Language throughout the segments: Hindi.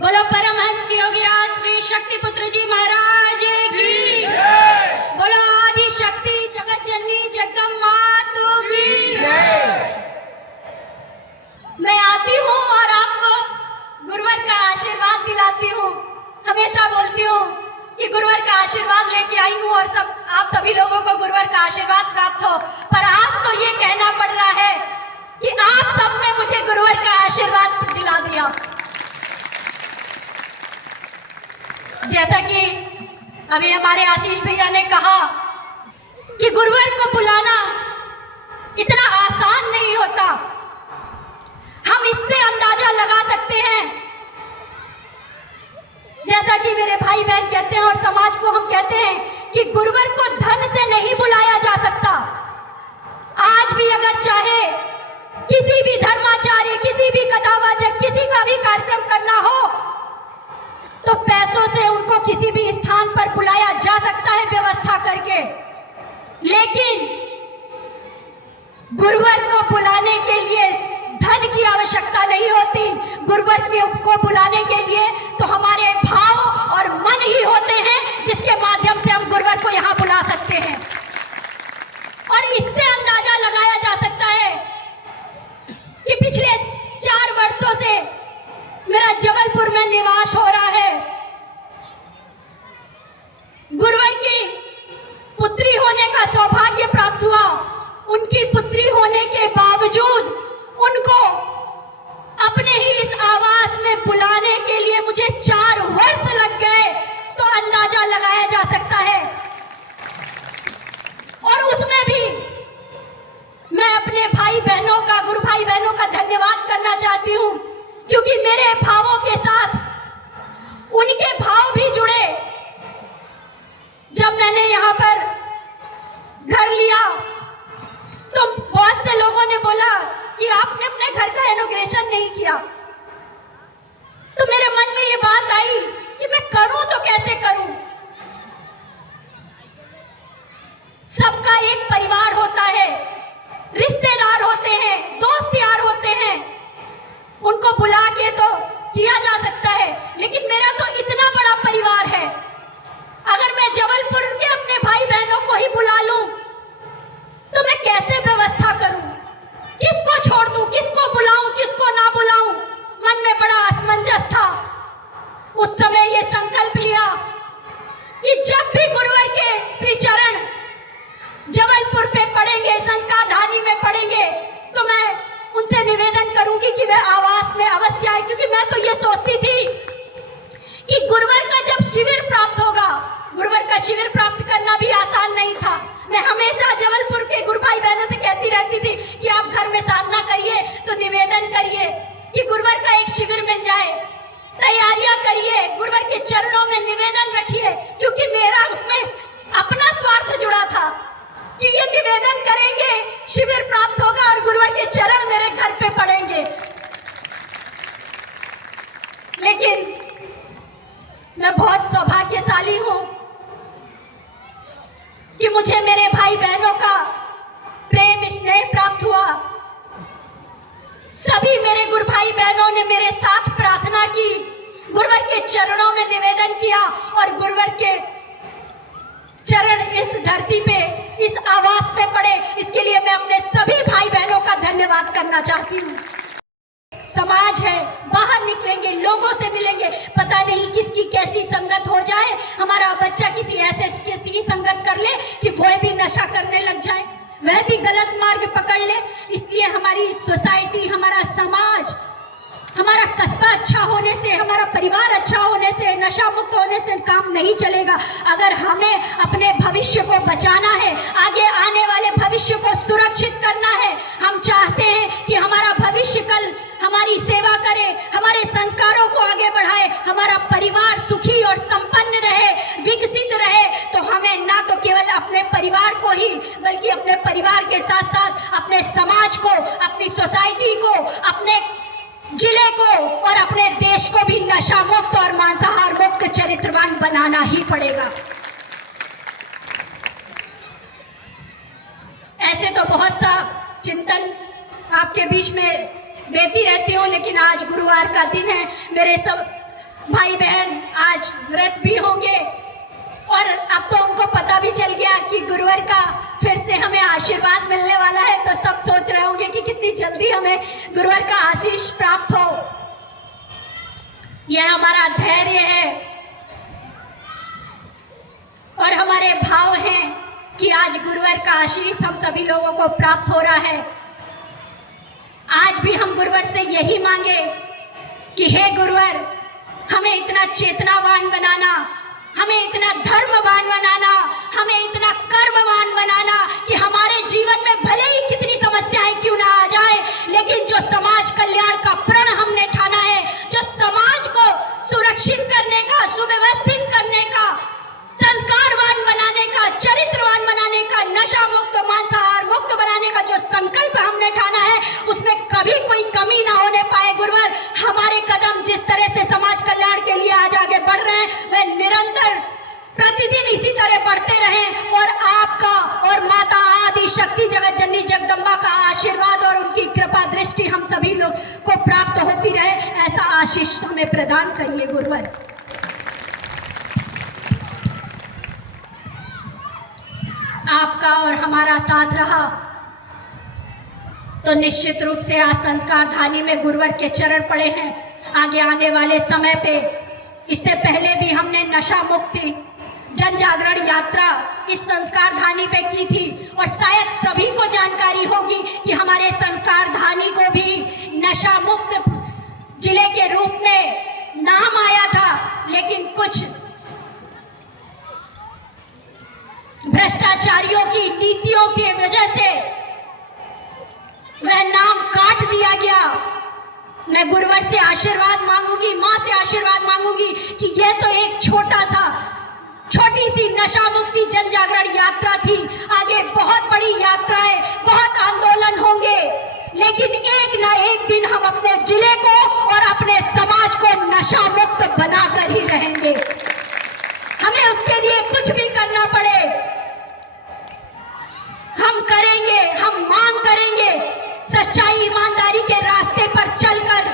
बोलो परमहंस योगीराज श्री शक्तिपुत्र जी महाराज की जय। बोलो आदि शक्ति जगत जननी जगदम्बा मातु की जय। मैं आती हूँ और आपको गुरुवर का आशीर्वाद दिलाती हूँ। हमेशा बोलती हूँ कि गुरुवर का आशीर्वाद लेके आई हूँ और आप सभी लोगों को गुरुवर का आशीर्वाद प्राप्त हो। पर आज तो ये कहना पड़ रहा है कि आप सबने मुझे गुरुवर का आशीर्वाद दिला दिया। जैसा कि अभी हमारे आशीष भैया ने कहा कि गुरुवर को बुलाना इतना आसान नहीं होता। हम इससे अंदाजा लगा सकते हैं, जैसा कि मेरे भाई बहन कहते हैं और समाज को हम कहते हैं कि गुरुवर को धन से नहीं बुलाया जा सकता। आज भी अगर चाहे किसी भी धर्माचार्य, किसी भी कथावाचक, किसी का भी कार्यक्रम करना हो तो पैसों से उनको किसी भी स्थान पर बुलाया जा सकता है व्यवस्था करके। लेकिन गुरुवर को बुलाने के लिए धन की आवश्यकता नहीं होती। गुरुवर को बुलाने के लिए तो हमारे भाव और मन ही होते हैं, जिसके माध्यम से हम गुरुवर को यहाँ बुला सकते हैं। और इससे अंदाजा लगाया जा सकता है कि पिछले 4 वर्षों से मेरा जबलपुर में निवास हो रहा है। गुरुवर की पुत्री होने का सौभाग्य प्राप्त हुआ। उनकी पुत्री होने के बावजूद उनको अपने ही इस आवास में बुलाने के लिए मुझे 4 वर्ष लग गए, तो अंदाजा लगाया जा सकता है। और उसमें भी मैं अपने भाई बहनों का, गुरु भाई बहनों का धन्यवाद करना चाहती हूँ, क्योंकि मेरे भावों के साथ उनके भाव भी जुड़े। जब मैंने यहाँ पर घर लिया तो बहुत से लोगों ने बोला कि आपने अपने घर का इनॉग्रेशन नहीं किया। तो मेरे मन में ये बात आई कि मैं करूं तो कैसे करूं। सबका एक परिवार होता है, रिश्तेदार होते हैं, दोस्त यार होते हैं, उनको बुला के तो किया जा सकता है। लेकिन मेरा तो इतना बड़ा परिवार है, अगर मैं जबलपुर के अपने भाई बहनों को ही बुला लूं तो मैं कैसे व्यवस्था करूं, किसको छोड़ दूं, किसको बुलाऊं, किसको ना बुलाऊं। मन में बड़ा असमंजस था। उस समय ये संकल्प लिया कि जब भी गुरुवर के श्री चरण जबलपुर पे पड़ेंगे, संस्कारधानी में पड़ेंगे, तो मैं उनसे निवेदन करूंगी कि वे आवास में अवश्य आए। क्योंकि मैं तो ये सोचती थी कि गुरुवर का जब शिविर प्राप्त होगा, गुरुवर का शिविर प्राप्त करना भी आसान नहीं था। मैं हमेशा जबलपुर के गुरु भाई बहनों से कहती रहती थी कि आप घर में साधना करिए तो निवेदन करिए कि गुरुवर का एक शिविर मिल जाए, तैयारियां करिए, गुरुवर के चरणों में निवेदन रखिए। क्योंकि मेरा उसमें अपना स्वार्थ जुड़ा था कि ये निवेदन करेंगे, शिविर प्राप्त होगा और गुरुवर के चरण मेरे घर पे पड़ेंगे। लेकिन मैं बहुत सौभाग्यशाली हूं कि मुझे मेरे भाई बहनों का प्रेम स्नेह प्राप्त हुआ। सभी मेरे गुरु भाई बहनों ने मेरे साथ प्रार्थना की, गुरुवर के चरणों में निवेदन किया और गुरुवर के चरण इस धरती पे, इस आवास पे पड़े। इसके लिए मैं अपने सभी भाई बहनों का धन्यवाद करना चाहती हूँ। समाज है, बाहर निकलेंगे, लोगों से मिलेंगे, पता नहीं किसकी कैसी संगत हो जाए। हमारा बच्चा किसी ऐसी संगत कर ले कि वह भी नशा करने लग जाए, वह भी गलत मार्ग पकड़ ले। इसलिए हमारी सोसाइटी, हमारा समाज, हमारा कस्बा अच्छा होने से, हमारा परिवार अच्छा होने से, नशा मुक्त होने से काम नहीं चलेगा। अगर हमें अपने भविष्य को बचाना है, आगे आने वाले भविष्य को सुरक्षित करना है, हम चाहते हैं कि हमारा भविष्य कल हमारी सेवा करे, हमारे संस्कारों को आगे बढ़ाए, हमारा परिवार सुखी और संपन्न रहे, विकसित रहे, तो हमें ना तो केवल अपने परिवार को ही, बल्कि अपने परिवार के साथ साथ अपने समाज को, अपनी सोसाइटी को, अपने जिले को और अपने देश को भी नशा मुक्त और मांसाहार मुक्त चरित्रवान बनाना ही पड़ेगा। ऐसे तो बहुत सा चिंतन आपके बीच में देती रहती हूँ, लेकिन आज गुरुवार का दिन है। मेरे सब भाई बहन आज व्रत भी होंगे और अब तो उनको पता भी चल गया कि गुरुवर का फिर से हमें आशीर्वाद मिलने वाला है, तो सब सोच रहे होंगे कि कितनी जल्दी हमें गुरुवर का आशीष प्राप्त हो। यह हमारा धैर्य है और हमारे भाव हैं कि आज गुरुवर का आशीष हम सभी लोगों को प्राप्त हो रहा है। आज भी हम गुरुवर से यही मांगे कि हे गुरुवर, हमें इतना चेतनावान बनाना, हमें इतना धर्मवान बनाना, हमें इतना कर्मवान बनाना कि हमारे जीवन में भले ही कितनी समस्याएं क्यों ना आ जाए, लेकिन जो समाज कल्याण का प्रण हमने ठाना है, जो समाज को सुरक्षित करने का, सुव्यवस्थित करने का, संस्कारवान बनाने का, चरित्रवान बनाने का, नशा मुक्त, मांसाहार मुक्त बनाने का जो संकल्प हमने ठाना है, उसमें कभी कोई कमी ना होने पाए। गुरुवर, हमारे कदम जिस तरह से समाज कल्याण के लिए आज आगे बढ़ रहे हैं, वे निरंतर प्रतिदिन इसी तरह बढ़ते रहें और आपका और माता आदि शक्ति जगत जननी जगदम्बा का आशीर्वाद और उनकी कृपा दृष्टि हम सभी लोग को प्राप्त होती रहे, ऐसा आशीष हमें प्रदान करिए गुरुवर। आपका और हमारा साथ रहा तो निश्चित रूप से आज संस्कार धानी में गुरुवर के चरण पड़े हैं। आगे आने वाले समय पे, इससे पहले भी हमने नशा मुक्ति जन जागरण यात्रा इस संस्कार धानी पे की थी और शायद सभी को जानकारी होगी कि हमारे संस्कार धानी को भी नशा मुक्त जिले के रूप में नाम आया था, लेकिन कुछ भ्रष्टाचारियों की नीतियों की वजह से वह नाम काट दिया गया। मैं गुरुवर से आशीर्वाद मांगूंगी, मां से आशीर्वाद मांगूंगी कि यह तो एक छोटी सी नशा मुक्ति जन जागरण यात्रा थी। आगे बहुत बड़ी यात्राएं, बहुत आंदोलन होंगे, लेकिन एक ना एक दिन हम अपने जिले को और अपने समाज को नशा मुक्त बनाकर ही रहेंगे। हमें उसके लिए कुछ भी करना पड़े हम करेंगे, हम मांग करेंगे। सच्चाई ईमानदारी के रास्ते पर चलकर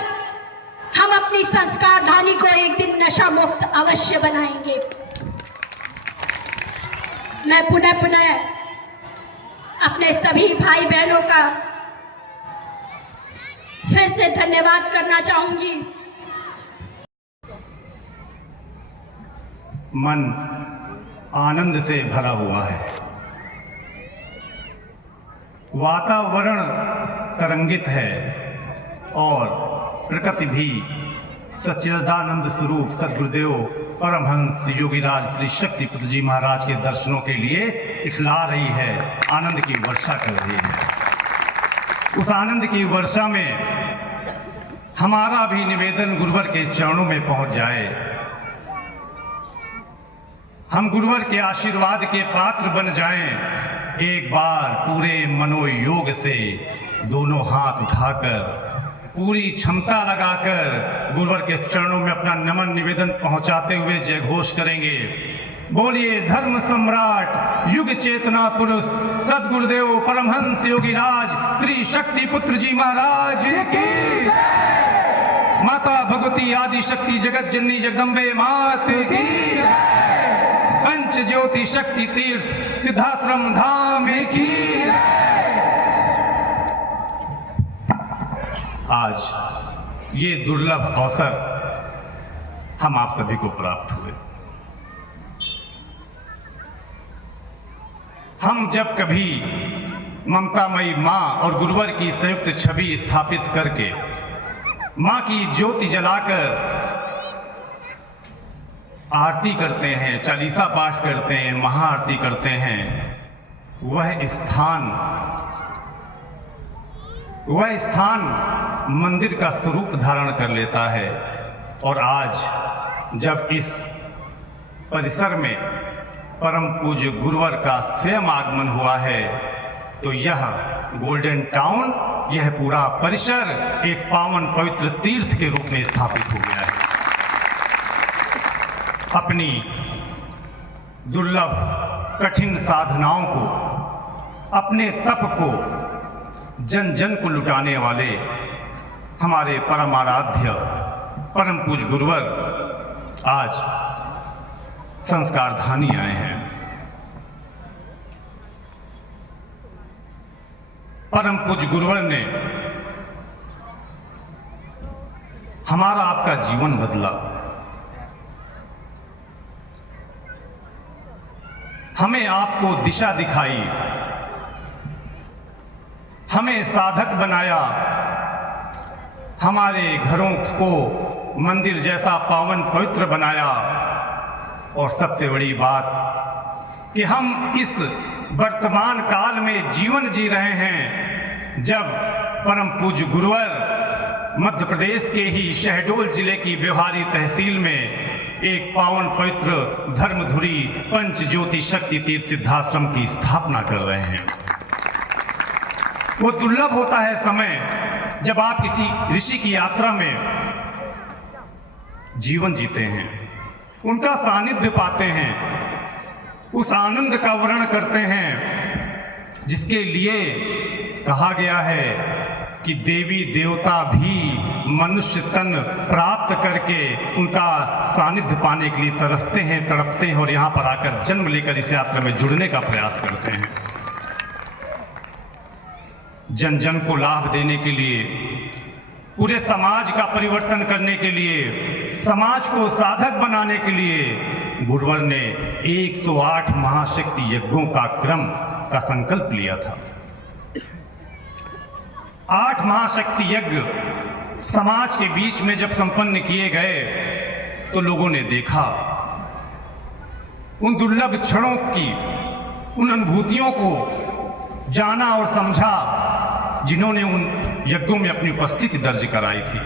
हम अपनी संस्कार धानी को एक दिन नशा मुक्त अवश्य बनाएंगे। मैं पुनः अपने सभी भाई बहनों का फिर से धन्यवाद करना चाहूंगी। मन आनंद से भरा हुआ है, वातावरण तरंगित है और प्रकृति भी सच्चिदानंद स्वरूप सद्गुरुदेव परमहंस योगीराज श्री शक्तिपुत्र जी महाराज के दर्शनों के लिए इठला रही है, आनंद की वर्षा कर रही है। उस आनंद की वर्षा में हमारा भी निवेदन गुरुवर के चरणों में पहुंच जाए। हम गुरुवर के आशीर्वाद के पात्र बन जाएं। एक बार पूरे मनोयोग से दोनों हाथ उठाकर, पूरी क्षमता लगाकर गुरुवर के चरणों में अपना नमन निवेदन पहुंचाते हुए जय घोष करेंगे। बोलिए धर्म सम्राट युग चेतना पुरुष सद्गुरुदेव परमहंस योगीराज श्री शक्तिपुत्र जी महाराज की, माता भगवती आदि शक्ति जगत जननी जगदम्बे मात की, पंच ज्योति शक्ति तीर्थ सिद्धाश्रम धाम की। आज ये दुर्लभ अवसर हम आप सभी को प्राप्त हुए। हम जब कभी ममतामयी मां और गुरुवर की संयुक्त छवि स्थापित करके मां की ज्योति जलाकर आरती करते हैं, चालीसा पाठ करते हैं, महाआरती करते हैं, वह स्थान मंदिर का स्वरूप धारण कर लेता है। और आज जब इस परिसर में परम पूज्य गुरुवर का स्वयं आगमन हुआ है, तो यह गोल्डन टाउन, यह पूरा परिसर एक पावन पवित्र तीर्थ के रूप में स्थापित हो गया है। अपनी दुर्लभ कठिन साधनाओं को, अपने तप को जन जन को लुटाने वाले हमारे परम आराध्य परम पूज्य गुरुवर आज संस्कारधानी आए हैं। परम पूज्य गुरुवर ने हमारा आपका जीवन बदला, हमें आपको दिशा दिखाई, हमें साधक बनाया, हमारे घरों को मंदिर जैसा पावन पवित्र बनाया, और सबसे बड़ी बात कि हम इस वर्तमान काल में जीवन जी रहे हैं जब परम पूज्य गुरुवर मध्य प्रदेश के ही शहडोल जिले की व्यवहारी तहसील में एक पावन पवित्र धर्मधुरी पंच ज्योति शक्ति तीर्थ सिद्धाश्रम की स्थापना कर रहे हैं। वो दुर्लभ होता है समय जब आप किसी ऋषि की यात्रा में जीवन जीते हैं, उनका सानिध्य पाते हैं, उस आनंद का वर्णन करते हैं जिसके लिए कहा गया है कि देवी देवता भी मनुष्य तन प्राप्त करके उनका सानिध्य पाने के लिए तरसते हैं, तड़पते हैं और यहाँ पर आकर जन्म लेकर इस यात्रा में जुड़ने का प्रयास करते हैं। जन जन को लाभ देने के लिए, पूरे समाज का परिवर्तन करने के लिए, समाज को साधक बनाने के लिए गुरुवर ने 108 महाशक्ति यज्ञों का क्रम का संकल्प लिया था। 8 महाशक्ति यज्ञ समाज के बीच में जब संपन्न किए गए तो लोगों ने देखा उन दुर्लभ क्षणों की, उन अनुभूतियों को जाना और समझा जिन्होंने उन यज्ञों में अपनी उपस्थिति दर्ज कराई थी।